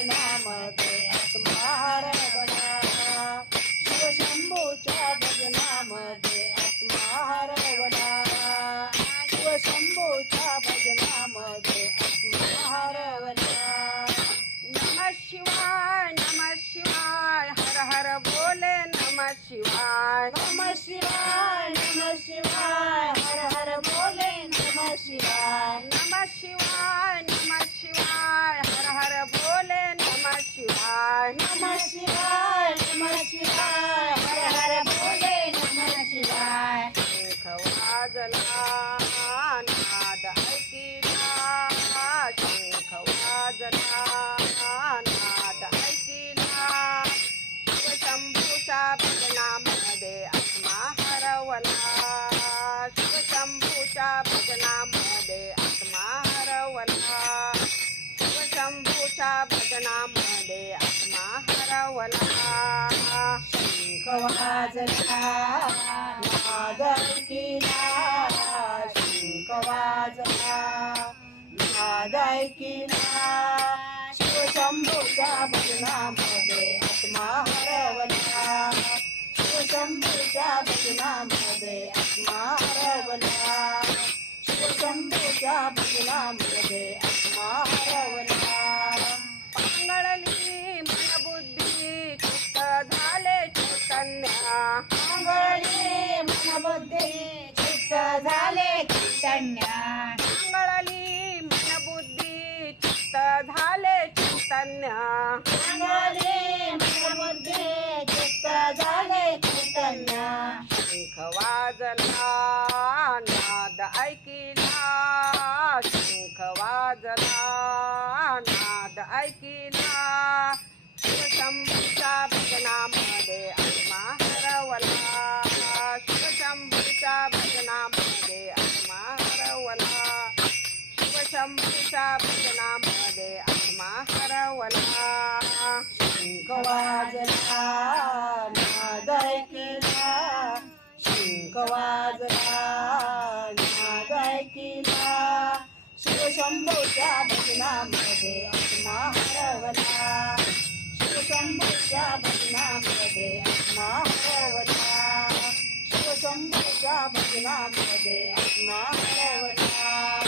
भजनामध्ये आत्मा हरवला, शिवशंभूच्या भजनामध्ये आत्मा हरवला, शिवशंभूच्या भजनामध्ये आत्मा हरवला. नमः शिवाय नमः शिवाय हर हर बोले नमः शिवाय. नमः शिवाय नमः शिवाय हर हर बोले नमः शिवाय. नमः शिवाय नमः शिवाय हर हर बोले नमः शिवाय. नमः शिवाय नमः शिवाय हर हर बोले नमः शिवाय. शंख वाजला नाद ऐकिला, शंख वाजला नाद ऐकिला, शिवशंभूच्या भजनामध्ये आत्मा हरवला, शिवशंभूच्या भजनामध्ये आत्मा हरवला, शिवशंभूच्या भजनामध्ये आत्मा हरवला. शंख वाजला नाद ऐकिला, शंख वाजला नाद ऐकिला, शिवशंभूच्या भजनामध्ये आत्मा हरवला, शिवशंभूच्या भजनामध्ये आत्मा हरवला, शिवशंभूच्या भजनामध्ये आत्मा हरवला. पांगळली मनबुद्धी चित्त झाले चैतन्य, पांगळली मनबुद्धी चित्त झाले चैतन्य, पांगळली मनबुद्धी चित्त झाले चैतन्य, पांगळली मनबुद्धी चित्त झाले चैतन्य. शंख वाजला नाद ऐकिला, शंख वाजला नाद ऐकिला, शिवशंभूच्या भजनामध्ये आत्मा हरवला, शिवशंभूच्या भजनामध्ये आत्मा हरवला, शिवशंभूच्या भजनामध्ये आत्मा हरवला. शंख वाजला नाद ऐकिला, शंख वाजला नाद ऐकिला, शिवशंभूच्या भजनामध्ये आत्मा हरवला, शिवशंभूच्या भजनामध्ये आत्मा हरवला, शिवशंभूच्या भजनामध्ये आत्मा हरवला.